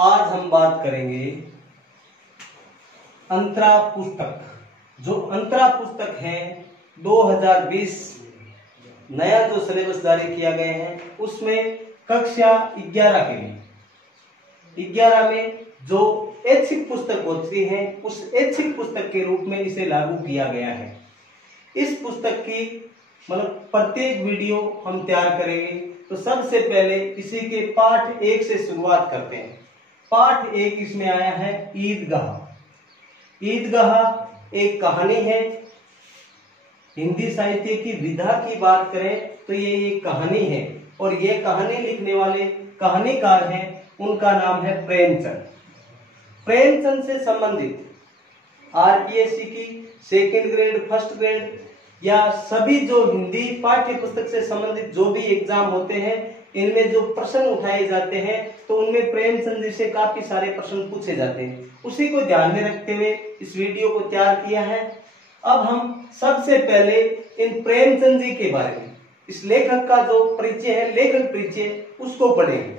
आज हम बात करेंगे अंतरा पुस्तक। जो अंतरा पुस्तक है 2020 नया जो सिलेबस जारी किया गया है उसमें कक्षा 11 के लिए 11 में जो ऐच्छिक पुस्तक होती है उस ऐच्छिक पुस्तक के रूप में इसे लागू किया गया है। इस पुस्तक की मतलब प्रत्येक वीडियो हम तैयार करेंगे। तो सबसे पहले इसी के पाठ 1 से शुरुआत करते हैं। पाठ 1 इसमें आया है ईदगाह। ईदगाह एक कहानी है। हिंदी साहित्य की विधा की बात करें तो ये एक कहानी है और ये कहानी लिखने वाले कहानीकार हैं, उनका नाम है प्रेमचंद। प्रेमचंद से संबंधित आरपीएससी की सेकंड ग्रेड, फर्स्ट ग्रेड या सभी जो हिंदी पाठ्य पुस्तक से संबंधित जो भी एग्जाम होते हैं इनमें जो प्रश्न उठाए जाते हैं तो उनमें प्रेमचंद जी से काफी सारे प्रश्न पूछे जाते हैं। उसी को ध्यान में रखते हुए इस वीडियो को तैयार किया है। अब हम सबसे पहले इन प्रेमचंद जी के बारे में, इस लेखक का जो परिचय है, लेखक परिचय, उसको पढ़ेंगे।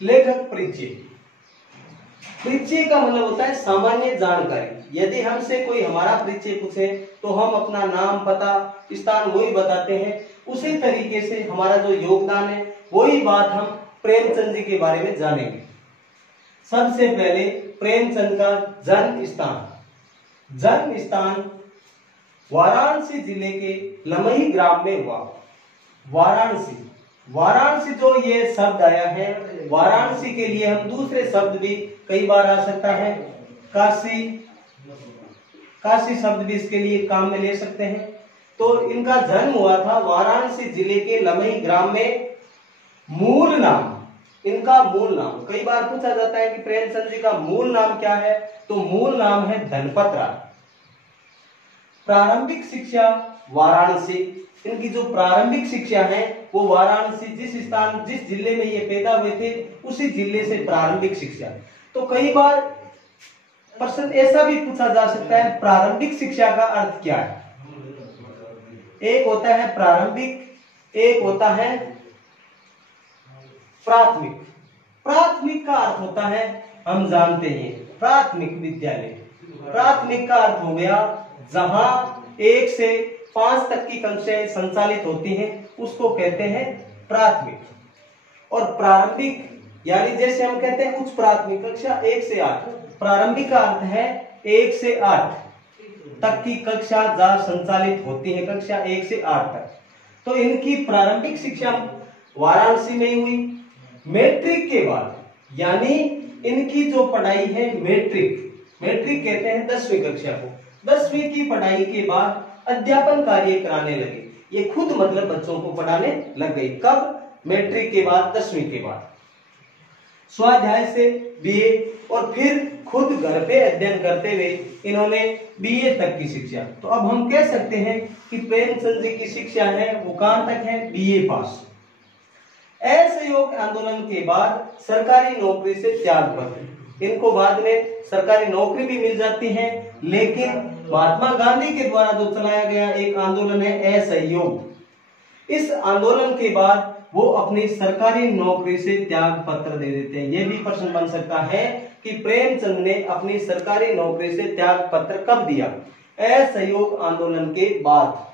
लेखक परिचय। परिचय का मतलब होता है सामान्य जानकारी। यदि हमसे कोई हमारा परिचय पूछे तो हम अपना नाम, पता, स्थान वही बताते हैं। उसी तरीके से हमारा जो योगदान है वही बात हम प्रेमचंद जी के बारे में जानेंगे। सबसे पहले प्रेमचंद का जन्म स्थान। जन्म स्थान वाराणसी जिले के लमही ग्राम में हुआ। वाराणसी, वाराणसी जो ये शब्द आया है, वाराणसी के लिए हम दूसरे शब्द भी कई बार आ सकता है। काशी, काशी शब्द भी इसके लिए काम में ले सकते हैं। तो इनका जन्म हुआ था वाराणसी जिले के लमही ग्राम में। मूल नाम, इनका मूल नाम कई बार पूछा जाता है कि प्रेमचंद जी का मूल नाम क्या है, तो मूल नाम है धनपत राय। प्रारंभिक शिक्षा वाराणसी। इनकी जो प्रारंभिक शिक्षा है वो वाराणसी, जिस स्थान, जिस जिले में ये पैदा हुए थे उसी जिले से प्रारंभिक शिक्षा। तो कई बार प्रश्न ऐसा भी पूछा जा सकता है प्रारंभिक शिक्षा का अर्थ क्या है। एक होता है प्रारंभिक, एक होता है प्राथमिक। प्राथमिक का अर्थ होता है, हम जानते हैं, प्राथमिक विद्यालय। प्राथमिक का अर्थ हो गया जहां 1 से 5 तक की कक्षाएं संचालित होती हैं, उसको कहते हैं प्राथमिक। और प्रारंभिक यानी जैसे हम कहते हैं उच्च प्राथमिक कक्षा 1 से 8। प्रारंभिक का अर्थ है 1 से 8 तक की कक्षा जहां संचालित होती है, कक्षा 1 से 8 तक। तो इनकी प्रारंभिक शिक्षा वाराणसी में ही हुई। मैट्रिक के बाद यानी इनकी जो पढ़ाई है मैट्रिक, मैट्रिक कहते हैं 10वीं कक्षा को। 10वीं की पढ़ाई के बाद अध्यापन कार्य कराने लगे। ये खुद मतलब बच्चों को पढ़ाने लग गई। कब? मैट्रिक के बाद, 10वीं के बाद। स्वाध्याय से बीए और फिर खुद घर पे अध्ययन करते हुए इन्होंने बीए तक की शिक्षा। तो अब हम कह सकते हैं कि प्रेमचंद जी की शिक्षा है वो कहां तक है? बीए पास। असहयोग आंदोलन के बाद सरकारी नौकरी से त्याग पत्र। इनको बाद में सरकारी नौकरी भी मिल जाती है, लेकिन महात्मा गांधी के द्वारा जो चलाया गया एक आंदोलन है असहयोग। इस आंदोलन के बाद वो अपनी सरकारी नौकरी से त्याग पत्र दे देते हैं। यह भी प्रश्न बन सकता है कि प्रेमचंद ने अपनी सरकारी नौकरी से त्याग पत्र कब दिया? असहयोग आंदोलन के बाद,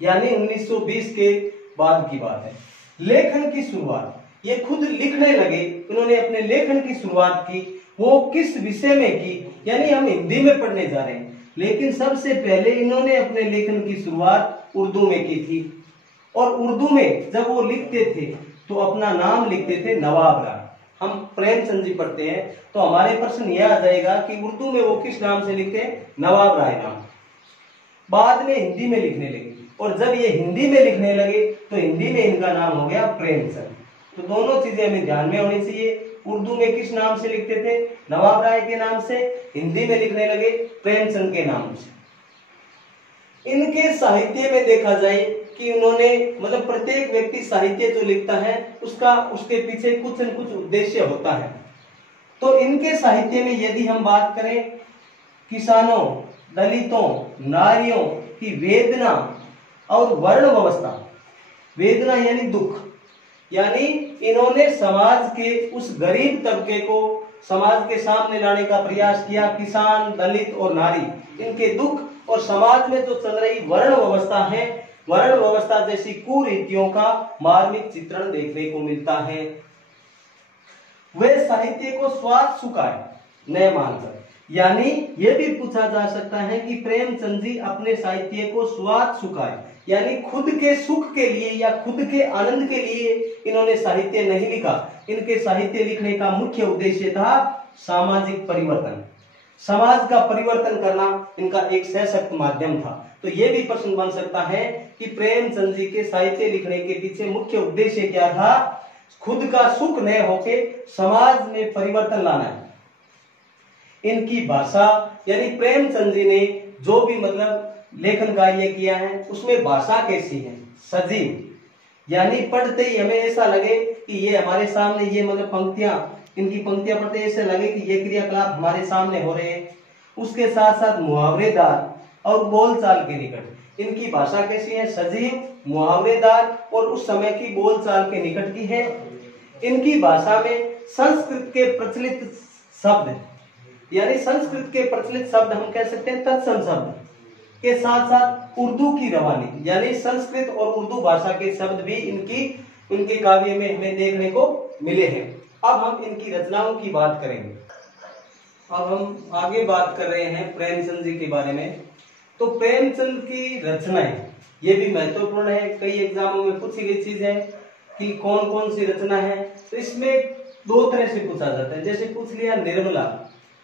यानी 1920 के बाद की बात है। लेखन की शुरुआत, ये खुद लिखने लगे। इन्होंने अपने लेखन की शुरुआत की, वो किस विषय में की? यानी हम हिंदी में पढ़ने जा रहे हैं, लेकिन सबसे पहले इन्होंने अपने लेखन की शुरुआत उर्दू में की थी। और उर्दू में जब वो लिखते थे तो अपना नाम लिखते थे नवाब राय। हम प्रेमचंद जी पढ़ते हैं तो हमारे प्रश्न यह आ जाएगा कि उर्दू में वो किस नाम से लिखते हैं? नवाब राय नाम। बाद में हिंदी में लिखने लगे, और जब ये हिंदी में लिखने लगे तो हिंदी में इनका नाम हो गया प्रेमचंद। तो दोनों चीजें हमें ध्यान में होनी चाहिए। उर्दू में किस नाम से लिखते थे? नवाब राय के नाम से। हिंदी में लिखने लगे प्रेमचंद के नाम से। इनके साहित्य में देखा जाए कि उन्होंने मतलब प्रत्येक व्यक्ति साहित्य जो लिखता है उसका उसके पीछे कुछ न कुछ उद्देश्य होता है। तो इनके साहित्य में यदि हम बात करें किसानों, दलितों, नारियों की वेदना और वर्ण व्यवस्था, वेदना यानी दुख, यानी इन्होंने समाज के उस गरीब तबके को समाज के सामने लाने का प्रयास किया। किसान, दलित और नारी, इनके दुख और समाज में जो चल रही वर्ण व्यवस्था है, वर्ण व्यवस्था जैसी कुरीतियों का मार्मिक चित्रण देखने को मिलता है। वे साहित्य को स्वार्थ सुखाए न मानकर, यानी ये भी पूछा जा सकता है कि प्रेमचंद जी अपने साहित्य को स्वार्थ सुखाए, यानी खुद के सुख के लिए या खुद के आनंद के लिए इन्होंने साहित्य नहीं लिखा। इनके साहित्य लिखने का मुख्य उद्देश्य था सामाजिक परिवर्तन, समाज का परिवर्तन करना इनका एक सशक्त माध्यम था। तो ये भी प्रश्न बन सकता है कि प्रेमचंद जी के साहित्य लिखने के पीछे मुख्य उद्देश्य क्या था? खुद का सुख न होके समाज में परिवर्तन लाना है। इनकी भाषा, यानी प्रेमचंद जी ने जो भी मतलब लेखन कार्य किया है उसमें भाषा कैसी है? सजीव, यानी पढ़ते ही हमें ऐसा लगे कि ये हमारे सामने, ये मतलब पंक्तियां, इनकी पंक्तियां पढ़ते ऐसे लगे कि ये क्रियाकलाप हमारे सामने हो रहे हैं। उसके साथ साथ मुहावरेदार और बोलचाल के निकट। इनकी भाषा कैसी है? सजीव, मुहावरेदार और उस समय की बोलचाल के निकट की है। इनकी भाषा में संस्कृत के प्रचलित शब्द, यानी संस्कृत के प्रचलित शब्द हम कह सकते हैं तत्सम शब्द के साथ साथ उर्दू की रवानी, यानी संस्कृत और उर्दू भाषा के शब्द भी इनके काव्य में हमें देखने को मिले हैं। अब हम इनकी रचनाओं की बात करेंगे। अब हम आगे बात कर रहे हैं प्रेमचंद जी के बारे में। तो प्रेमचंद की रचनाएं ये भी महत्वपूर्ण है, कई एग्जामों में पूछी गई चीज है कि कौन कौन सी रचना है। तो इसमें दो तरह से पूछा जाता है। जैसे पूछ लिया निर्मला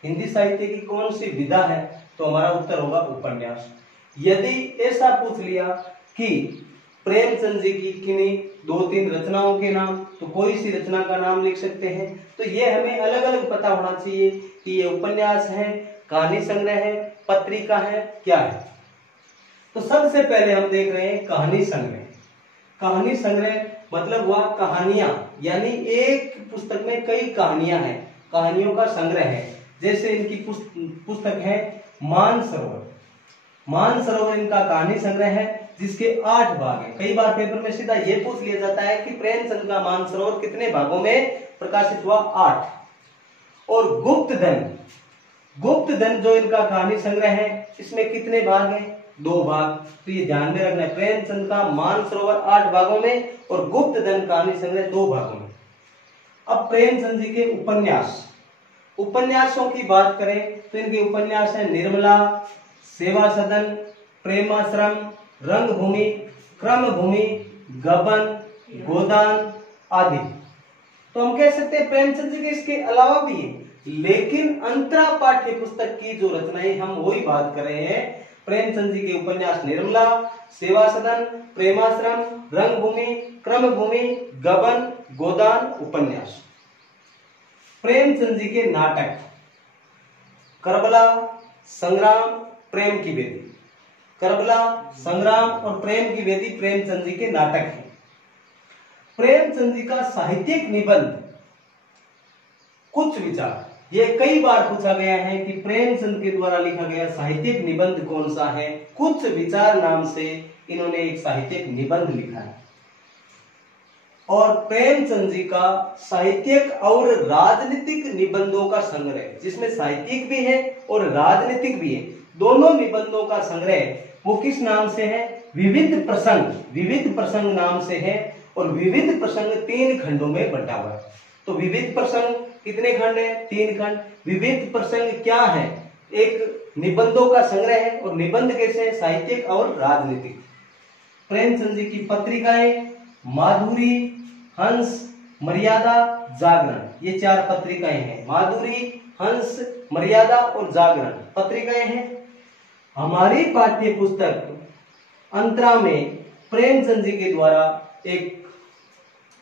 हिंदी साहित्य की कौन सी विधा है, तो हमारा उत्तर होगा उपन्यास। यदि ऐसा पूछ लिया कि प्रेमचंद जी की किन्हीं दो तीन रचनाओं के नाम, तो कोई सी रचना का नाम लिख सकते हैं। तो ये हमें अलग अलग पता होना चाहिए कि ये उपन्यास है, कहानी संग्रह है, पत्रिका है, क्या है। तो सबसे पहले हम देख रहे हैं कहानी संग्रह। कहानी संग्रह मतलब वह कहानियां, यानी एक पुस्तक में कई कहानियां हैं, कहानियों का संग्रह है। जैसे इनकी पुस्तक है मानसरोवर। मानसरोवर इनका कहानी संग्रह है जिसके 8 भाग हैं। कई बार पेपर में सीधा ये पूछ लिया जाता है कि प्रेमचंद का मानसरोवर कितने भागों में प्रकाशित हुआ? 8। और गुप्तधन जो इनका कहानी संग्रह है, इसमें कितने भाग हैं? 2 भाग। तो ये ध्यान में रखना है, प्रेमचंद का मानसरोवर 8 भागों में और गुप्तधन कहानी संग्रह 2 भागों में। अब प्रेमचंद जी के उपन्यासों की बात करें तो इनके उपन्यास है निर्मला, सेवा सदन, प्रेमाश्रम, रंगभूमि, क्रमभूमि, गबन, गोदान आदि। तो हम कह सकते हैं प्रेमचंद जी के इसके अलावा भी है, लेकिन अंतरा पाठ्य पुस्तक की जो रचनाएं हम वही बात कर रहे हैं। प्रेमचंद जी के उपन्यास निर्मला, सेवा सदन, प्रेमाश्रम, रंगभूमि, क्रमभूमि, गबन, गोदान उपन्यास। प्रेमचंद जी के नाटक करबला, संग्राम, प्रेम की वेदी। करबला, संग्राम और प्रेम की वेदी प्रेमचंद जी के नाटक हैं। प्रेमचंद जी का साहित्यिक निबंध कुछ विचार, ये कई बार पूछा गया है कि प्रेमचंद के द्वारा लिखा गया साहित्यिक निबंध कौन सा है। कुछ विचार नाम से इन्होंने एक साहित्यिक निबंध लिखा है। और प्रेमचंद जी का साहित्यिक और राजनीतिक निबंधों का संग्रह, जिसमें साहित्यिक भी है और राजनीतिक भी है, दोनों निबंधों का संग्रह वो किस नाम से है? विविध प्रसंग नाम से है। और विविध प्रसंग 3 खंडों में बंटा हुआ है। तो विविध प्रसंग कितने खंड है? 3 खंड। विविध प्रसंग क्या है? एक निबंधों का संग्रह है। और निबंध कैसे है? साहित्यिक और राजनीतिक। प्रेमचंद जी की पत्रिकाएं माधुरी, हंस, मर्यादा, जागरण, ये 4 पत्रिकाएं हैं। माधुरी, हंस, मर्यादा और जागरण पत्रिकाएं हैं। हमारी पाठ्य पुस्तक अंतरा में प्रेमचंद जी के द्वारा एक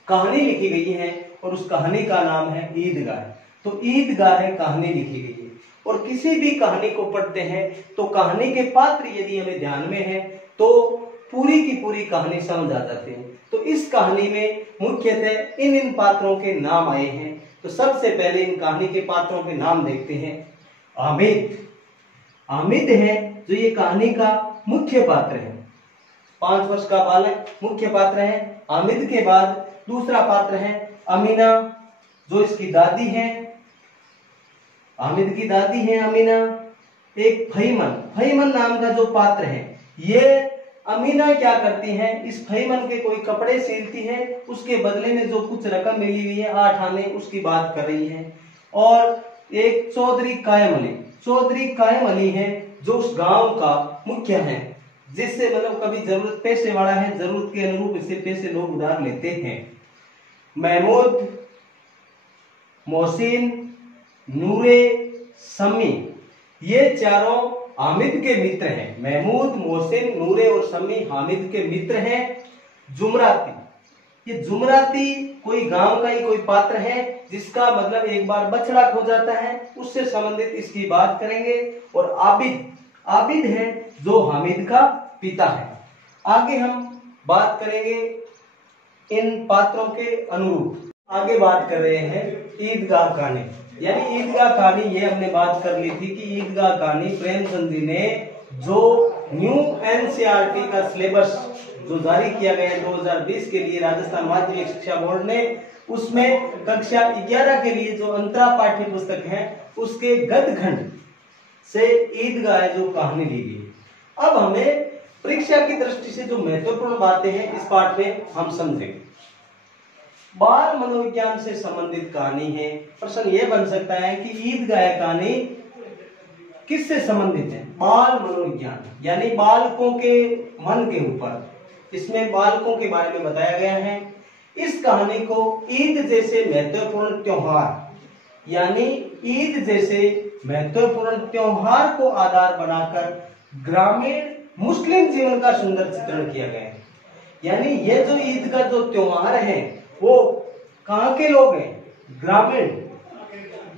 कहानी लिखी गई है और उस कहानी का नाम है ईदगाह। तो ईदगाह है कहानी लिखी गई है। और किसी भी कहानी को पढ़ते हैं तो कहानी के पात्र यदि हमें ध्यान में है तो पूरी की पूरी कहानी समझ आ जाती है। तो इस कहानी में मुख्यतः इन पात्रों के नाम आए हैं। तो सबसे पहले इन कहानी के पात्रों के नाम देखते हैं। हामिद है जो ये कहानी का मुख्य पात्र है। 5 वर्ष का बालक मुख्य पात्र है। हामिद के बाद दूसरा पात्र है अमीना, जो इसकी दादी है, हामिद की दादी है अमीना। एक फहीमन नाम का जो पात्र है, ये अमीना क्या करती है, इस फहीमन के कोई कपड़े सिलती है, उसके बदले में जो कुछ रकम मिली हुई है 8 आने, उसकी बात कर रही है। और एक चौधरी कायम अली है, जो उस गांव का मुखिया है, जिससे मतलब कभी जरूरत पैसे वाला है, जरूरत के अनुरूप इससे पैसे लोग उधार लेते हैं। महमूद, मोहसिन, नूरे, शम्मी, ये चारों हामिद के मित्र हैं। महमूद, मोहसिन, नूरे और शम्मी हामिद के मित्र हैं। जुमराती, ये जुमराती कोई गांव का ही कोई पात्र है, जिसका मतलब एक बार बछड़ा खो जाता है, उससे संबंधित इसकी बात करेंगे। और आबिद है, जो हामिद का पिता है। आगे हम बात करेंगे इन पात्रों के अनुरूप। आगे बात कर रहे हैं ईदगाह कहानी, यानी ईदगाह कहानी ये हमने बात कर ली थी कि ईदगाह कहानी प्रेमचंद जी ने जो न्यू एनसीईआरटी का सिलेबस जो जारी किया गया है 2020 के लिए राजस्थान माध्यमिक शिक्षा बोर्ड ने, उसमें कक्षा 11 के लिए जो अंतरा पाठ्य पुस्तक है, उसके गद्य खंड से ईदगाह जो कहानी ली गई। अब हमें परीक्षा की दृष्टि से जो महत्वपूर्ण बातें हैं इस पाठ में हम समझेंगे। बाल मनोविज्ञान से संबंधित कहानी है। प्रश्न यह बन सकता है कि ईदगाह कहानी किससे संबंधित है? बाल मनोविज्ञान, यानी बालकों के मन के ऊपर, इसमें बालकों के बारे में बताया गया है। इस कहानी को ईद जैसे महत्वपूर्ण त्योहार, यानी ईद जैसे महत्वपूर्ण त्योहार को आधार बनाकर ग्रामीण मुस्लिम जीवन का सुंदर चित्रण किया गया है। यानी ये जो ईद का जो त्योहार है, वो कहाँ के लोग हैं?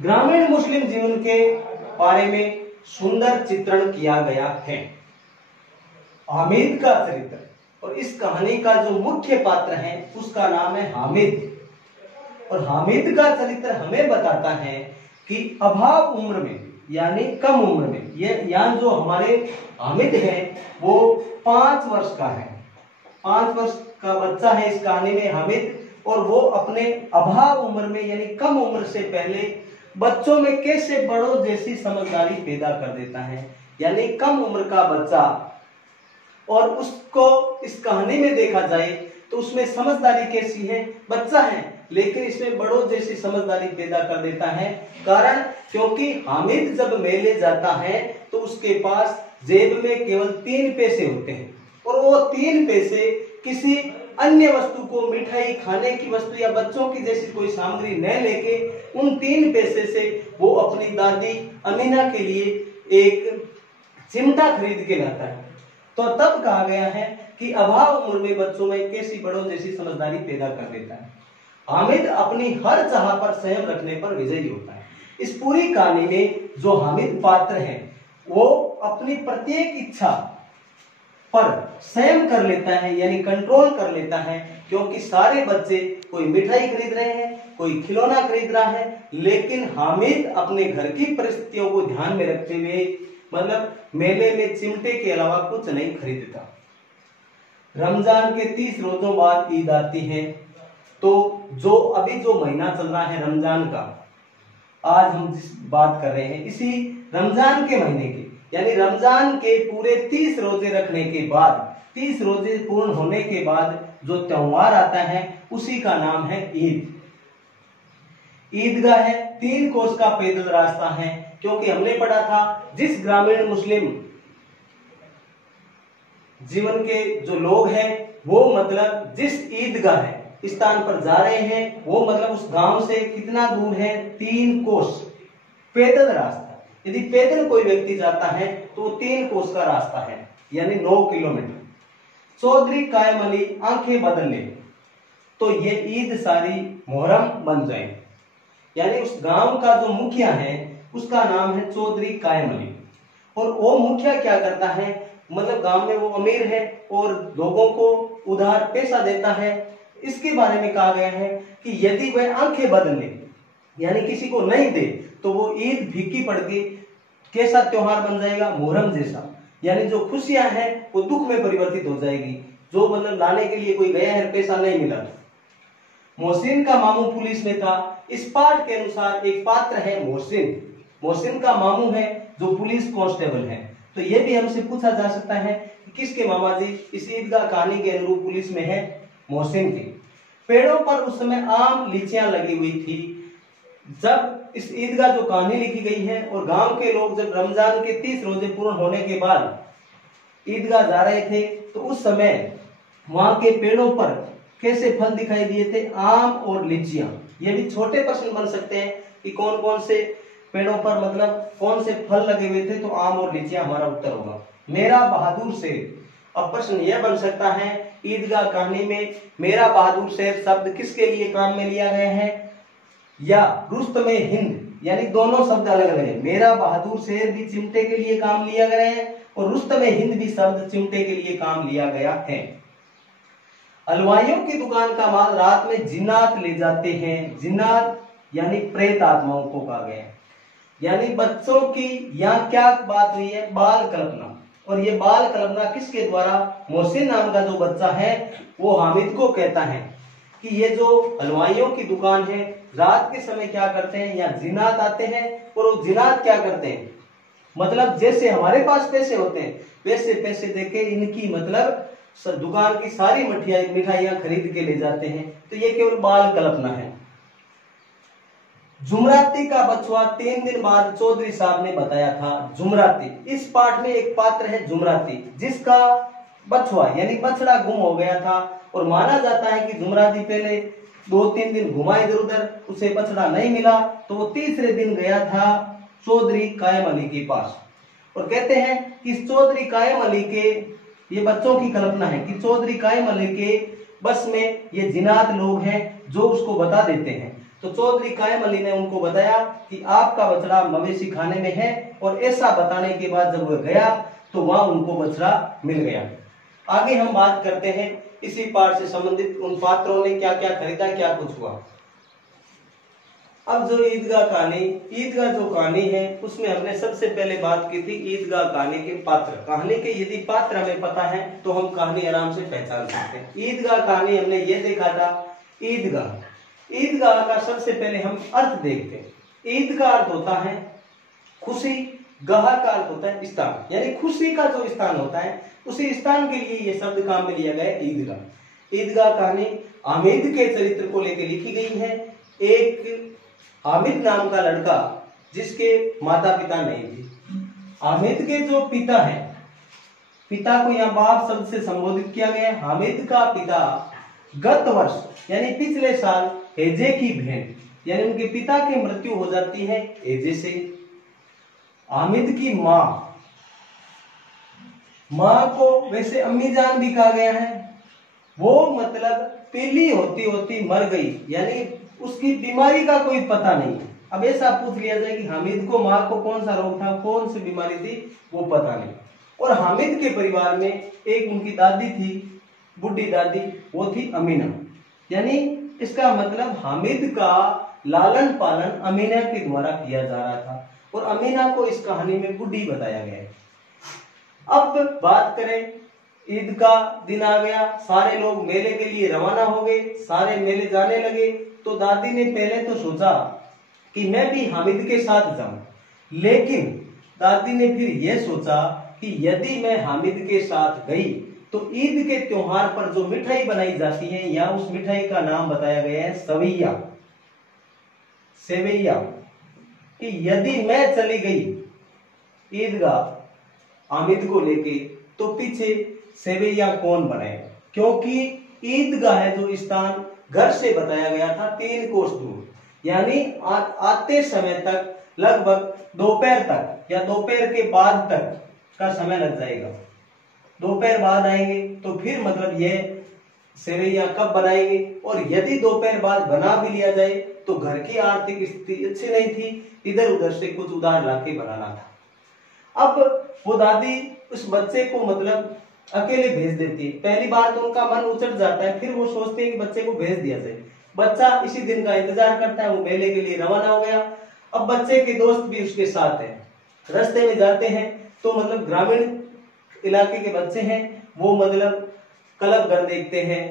ग्रामीण मुस्लिम जीवन के बारे में सुंदर चित्रण किया गया है। हामिद का चरित्र, और इस कहानी का जो मुख्य पात्र है उसका नाम है हामिद। और हामिद का चरित्र हमें बताता है कि अभाव उम्र में, यानी कम उम्र में, ये यहाँ जो हमारे हामिद है वो 5 वर्ष का है। 5 वर्ष का बच्चा है इस कहानी में हामिद, और वो अपने अभाव उम्र में, यानी कम उम्र से पहले बच्चों में कैसे बड़ों जैसी समझदारी पैदा कर देता है। यानी कम उम्र का बच्चा, और उसको इस कहानी में देखा जाए तो उसमें समझदारी कैसी है? बच्चा है लेकिन इसमें बड़ों जैसी समझदारी पैदा कर देता है। कारण क्योंकि हामिद जब मेले जाता है तो उसके पास जेब में केवल 3 पैसे होते हैं, और वो 3 पैसे किसी अन्य वस्तु को, मिठाई, खाने की वस्तु या बच्चों की जैसी कोई सामग्री न लेके उन 3 पैसे से वो अपनी दादी अमीना के लिए एक चिमटा खरीद के लाता है। तो तब कहा गया है कि अभाव उम्र में बच्चों में कैसी बड़ों जैसी समझदारी पैदा कर देता है। हामिद अपनी हर चाह पर संयम रखने पर विजयी होता है। इस पूरी कहानी में जो हामिद पात्र है वो अपनी प्रत्येक इच्छा पर संयम कर लेता है, यानी कंट्रोल कर लेता है। क्योंकि सारे बच्चे कोई मिठाई खरीद रहे हैं, कोई खिलौना खरीद रहा है, लेकिन हामिद अपने घर की परिस्थितियों को ध्यान में रखते हुए, मतलब मेले में चिमटे के अलावा कुछ नहीं खरीदता। रमजान के 30 रोजों बाद ईद आती है। तो जो अभी जो महीना चल रहा है रमजान का, आज हम जिस बात कर रहे हैं इसी रमजान के महीने के, यानी रमजान के पूरे 30 रोजे रखने के बाद, 30 रोजे पूर्ण होने के बाद जो त्योहार आता है उसी का नाम है ईद। ईदगाह है 3 कोस का पैदल रास्ता है। क्योंकि हमने पढ़ा था जिस ग्रामीण मुस्लिम जीवन के जो लोग हैं वो मतलब जिस ईदगाह है स्थान पर जा रहे हैं, वो मतलब उस गांव से कितना दूर है? 3 कोस पैदल रास्ता। यदि पैदल कोई व्यक्ति जाता है तो 3 कोस का रास्ता है, यानी 9 किलोमीटर। चौधरी कायम अली आंखें बदल ले, तो ये ईद सारी मोहर्रम बन जाए। यानी उस गांव का जो मुखिया है उसका नाम है चौधरी कायम अली। और वो मुखिया क्या करता है, मतलब गांव में वो अमीर है और लोगों को उधार पैसा देता है। इसके बारे में कहा गया है कि यदि वह आंखें बदल ले, यानी किसी को नहीं दे, तो वो ईद फीकी पड़ के कैसा त्योहार बन जाएगा? मुहर्रम जैसा। यानी जो खुशियां हैं वो दुख में परिवर्तित हो जाएगी। जो मतलब लाने के लिए कोई गया है, पैसा नहीं मिला। मोहसिन का मामू पुलिस में था। इस पाठ के अनुसार एक पात्र है मोहसिन, मोहसिन का मामू है जो पुलिस कांस्टेबल है। तो ये भी हमसे पूछा जा सकता है कि किसके मामा जी इस ईदगाह कहानी के अनुरूप पुलिस में है, मोहसिन के। पेड़ों पर उस समय आम लीचियां लगी हुई थी। जब इस ईदगाह जो कहानी लिखी गई है और गांव के लोग जब रमजान के 30 रोजे पूर्ण होने के बाद ईदगाह जा रहे थे तो उस समय वहां के पेड़ों पर कैसे फल दिखाई दिए थे, आम और लीचियां। ये भी छोटे प्रश्न बन सकते हैं कि कौन कौन से पेड़ों पर मतलब कौन से फल लगे हुए थे, तो आम और लीचियां हमारा उत्तर होगा। मेरा बहादुर शेर। अब प्रश्न यह बन सकता है ईदगाह कहानी में मेरा बहादुर शेर शब्द किसके लिए काम में लिया गया है, या रुस्तमे हिंद, यानी दोनों शब्द अलग अलग है। मेरा बहादुर शेर भी चिमटे के लिए काम लिया गया है और रुस्तमे हिंद भी शब्द चिमटे के लिए काम लिया गया है। हलवाइयों की दुकान का माल रात में जिन्नात ले जाते हैं। जिन्नात यानी प्रेत आत्माओं को कहा गया है। यानी बच्चों की यहाँ क्या बात हुई है, बाल कल्पना। और ये बाल कल्पना किसके द्वारा, मोहसिन नाम का जो बच्चा है वो हामिद को कहता है कि ये जो हलवाइयों की दुकान है रात के समय क्या करते हैं, यहाँ जिन्नात आते हैं और वो जिन्नात क्या करते हैं, मतलब जैसे हमारे पास पैसे होते हैं वैसे पैसे देके इनकी मतलब दुकान की सारी मिठाइयां खरीद के ले जाते हैं। तो ये केवल बाल कल्पना है। जुमराती का बछुआ 3 दिन बाद चौधरी साहब ने बताया था। जुमराती, इस पाठ में एक पात्र है जुमराती जिसका बछुआ यानी बछड़ा गुम हो गया था और माना जाता है कि जुमराती पहले 2-3 दिन घुमा इधर उधर, उसे बछड़ा नहीं मिला तो वो तीसरे दिन गया था चौधरी कायम अली के पास और कहते हैं कि चौधरी कायम अली के, ये बच्चों की कल्पना है कि चौधरी कायम अली के बस में ये जिन्नात लोग हैं जो उसको बता देते हैं। तो चौधरी कायम अली ने उनको बताया कि आपका बछड़ा मवेशी खाने में है और ऐसा बताने के बाद जब वह गया तो वहां उनको बछड़ा मिल गया। आगे हम बात करते हैं इसी पाठ से संबंधित उन पात्रों ने क्या क्या खरीदा, क्या कुछ हुआ। अब जो ईदगाह कहानी, ईदगाह जो कहानी है उसमें हमने सबसे पहले बात की थी ईदगाह कहानी के पात्र। कहानी के यदि पात्र हमें पता है तो हम कहानी आराम से पहचान सकते हैं। ईदगाह कहानी हमने ये देखा था ईदगाह, ईदगाह का सबसे पहले हम अर्थ देखते हैं। ईद का अर्थ होता है खुशी, गाह का अर्थ होता है स्थान, यानी खुशी का जो स्थान होता है उसी स्थान के लिए ये शब्द काम में लिया गया है ईदगाह। ईदगाह कहानी हामिद के चरित्र को लेकर लिखी गई है। एक हामिद नाम का लड़का जिसके माता पिता नहीं थे। हामिद के जो पिता है, पिता को यहाँ बाप शब्द से संबोधित किया गया है। हामिद का पिता गत वर्ष यानी पिछले साल हेजे की बहन यानी उनके पिता की मृत्यु हो जाती है हेजे से। हामिद की माँ को वैसे अम्मी जान भी कहा गया है, वो मतलब पीली होती होती मर गई, यानी उसकी बीमारी का कोई पता नहीं। अब ऐसा पूछ लिया जाए कि हामिद को माँ को कौन सा रोग था, कौन सी बीमारी थी, वो पता नहीं। और हामिद के परिवार में एक उनकी दादी थी, बुढ़ी दादी, वो थी अमीना। यानी इसका मतलब हामिद का लालन पालन अमीना के द्वारा किया जा रहा था और अमीना को इस कहानी में बुढ़ी बताया गया है। अब बात करें, ईद का दिन आ गया, सारे लोग मेले के लिए रवाना हो गए, सारे मेले जाने लगे। तो दादी ने पहले तो सोचा कि मैं भी हामिद के साथ जाऊं, लेकिन दादी ने फिर यह सोचा कि यदि मैं हामिद के साथ गई तो ईद के त्योहार पर जो मिठाई बनाई जाती है या उस मिठाई का नाम बताया गया है सवैया, सेवैया, कि यदि मैं चली गई ईदगाह हामिद को लेके तो पीछे सेवैया कौन बनाएगा, क्योंकि ईदगाह है जो स्थान घर से बताया गया था 3 कोस दूर, यानी आते समय तक लगभग दोपहर तक या दोपहर के बाद तक का समय लग जाएगा। दोपहर बाद आएंगे तो फिर मतलब ये सेवैया कब बनाएंगे, और यदि दोपहर बाद बना भी लिया जाए तो घर की आर्थिक स्थिति अच्छी नहीं थी, इधर उधर से कुछ उधार लाके बनाना था। अब वो दादी उस बच्चे को मतलब अकेले भेज देती है। पहली बार तो उनका मन उचट जाता है, फिर वो सोचते हैं कि बच्चे को भेज दिया जाए। बच्चा इसी दिन का इंतजार करता है, वो मेले के लिए रवाना हो गया। अब बच्चे के दोस्त भी उसके साथ हैं, रास्ते में जाते हैं तो मतलब ग्रामीण इलाके के बच्चे हैं, वो मतलब क्लब घर देखते हैं,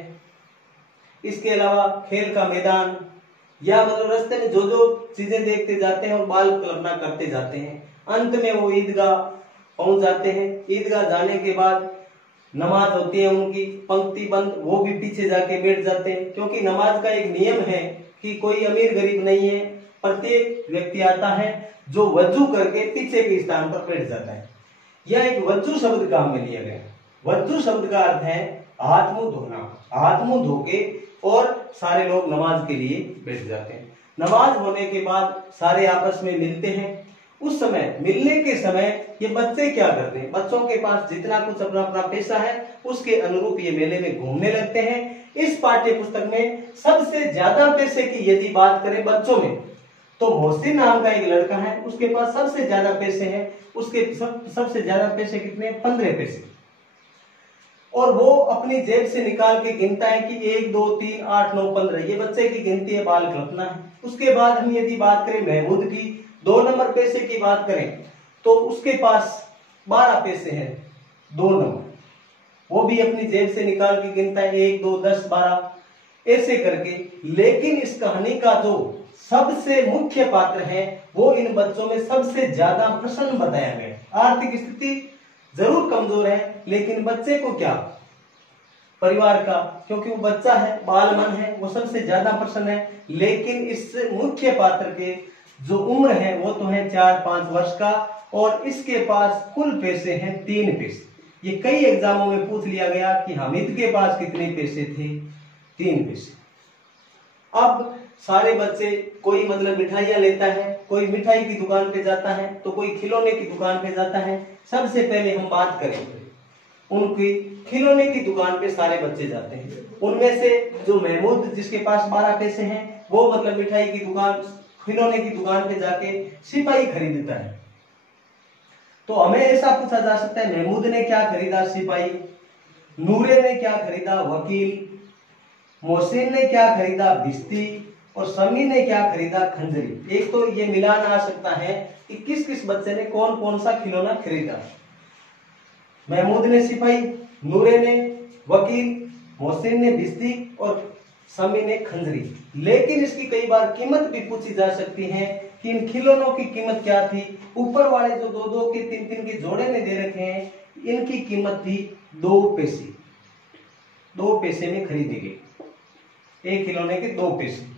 इसके अलावा खेल का मैदान, या मतलब रास्ते में जो जो चीजें देखते जाते हैं और बाल कल्पना करते जाते हैं। अंत में वो ईदगाह पहुंच जाते हैं। ईदगाह जाने के बाद नमाज होती है उनकी पंक्तिबंद, वो भी पीछे जाके बैठ जाते हैं, क्योंकि नमाज का एक नियम है कि कोई अमीर गरीब नहीं है, प्रत्येक व्यक्ति आता है जो वजू करके पीछे के स्थान पर बैठ जाता है। यह एक वजू शब्द काम में लिया गया। वजू शब्द का अर्थ है हाथ मुंह धोना, हाथ मुंह धोके और सारे लोग नमाज के लिए बैठ जाते हैं। नमाज होने के बाद सारे आपस में मिलते हैं। उस समय मिलने के समय ये बच्चे क्या करते हैं, बच्चों के पास जितना कुछ अपना अपना पैसा है उसके अनुरूप ये मेले में घूमने लगते हैं। इस पाठ्य पुस्तक में सबसे ज्यादा पैसे की यदि बात करें बच्चों में, तो मोहसिन नाम का एक लड़का है, उसके पास सबसे ज्यादा पैसे हैं। उसके सबसे ज्यादा पैसे कितने, 15 पैसे। और वो अपनी जेब से निकाल के गिनता है कि 1 2 3 8 9 15, ये बच्चे की गिनती है, बाल कल्पना है। उसके बाद हम यदि बात करें महमूद की, 2 नंबर पैसे की बात करें, तो उसके पास 12 पैसे हैं, 2 नंबर। वो भी अपनी जेब से निकाल के गिनता है 1 2 10 12 ऐसे करके। लेकिन इस कहानी का जो सबसे मुख्य पात्र है वो इन बच्चों में सबसे ज्यादा प्रसन्न बताया गया। आर्थिक स्थिति जरूर कमजोर है, लेकिन बच्चे को क्या, परिवार का, क्योंकि वो बच्चा है, बाल मन है, वो सबसे ज्यादा प्रसन्न है। लेकिन इस मुख्य पात्र के जो उम्र है वो तो है 4-5 वर्ष का, और इसके पास कुल पैसे हैं 3 पैसे। ये कई एग्जामों में पूछ लिया गया कि हामिद के पास कितने पैसे थे, 3 पैसे। अब सारे बच्चे, कोई मतलब मिठाइयां लेता है, कोई मिठाई की दुकान पे जाता है, तो कोई खिलौने की दुकान पे जाता है। सबसे पहले हम बात करें उनकी खिलौने की दुकान पे सारे बच्चे जाते हैं। उनमें से जो महमूद जिसके पास 12 पैसे हैं, वो मतलब मिठाई की दुकान, खिलौने की दुकान पे जाके सिपाही खरीदता है। तो हमें ऐसा पूछा जा सकता है, महमूद ने क्या खरीदा, सिपाही। नूरे ने क्या खरीदा, वकील। मोहसिन ने क्या खरीदा, भिश्ती। और समी ने क्या खरीदा, खंजरी। एक तो ये मिलान आ सकता है कि किस किस बच्चे ने कौन कौन सा खिलौना खरीदा। महमूद ने सिपाही, नूरे ने वकील, मोहसिन ने भिश्ती और समी ने खंजरी। लेकिन इसकी कई बार कीमत भी पूछी जा सकती है कि इन खिलौनों की कीमत क्या थी। ऊपर वाले जो 2-2 के 3-3 के जोड़े में दे रखे हैं, इनकी कीमत थी 2 पैसे। 2 पैसे में खरीदी गई, एक खिलौने के 2 पैसे।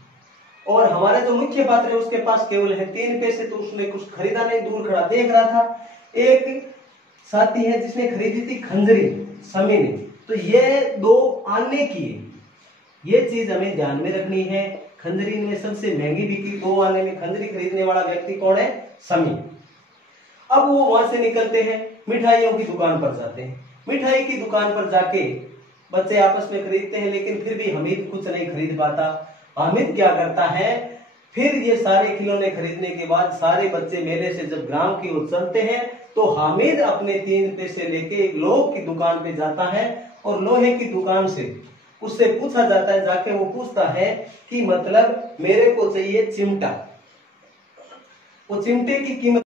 और हमारा जो मुख्य पात्र है उसके पास केवल है 3 पैसे, तो उसने कुछ खरीदा नहीं, दूर खड़ा देख रहा था। एक साथी है जिसने खरीदी थी खंजरी, समी ने। तो ये 2 आने की है, ये चीज हमें ध्यान में रखनी है। खंजरी ने सबसे महंगी बिकी, 2 आने में खंजरी खरीदने वाला व्यक्ति कौन है, समी। अब वो वहां से निकलते हैं, मिठाइयों की दुकान पर जाते हैं। मिठाई की दुकान पर जाके बच्चे आपस में खरीदते हैं, लेकिन फिर भी हमीद कुछ नहीं खरीद पाता। हामिद क्या करता है, फिर ये सारे खिलौने खरीदने के बाद सारे बच्चे मेले से जब ग्राम की ओर चलते हैं, तो हामिद अपने 3 पैसे लेके एक लोहे की दुकान पे जाता है, और लोहे की दुकान से उससे पूछा जाता है, जाके वो पूछता है कि मतलब मेरे को चाहिए चिमटा। वो चिमटे की कीमत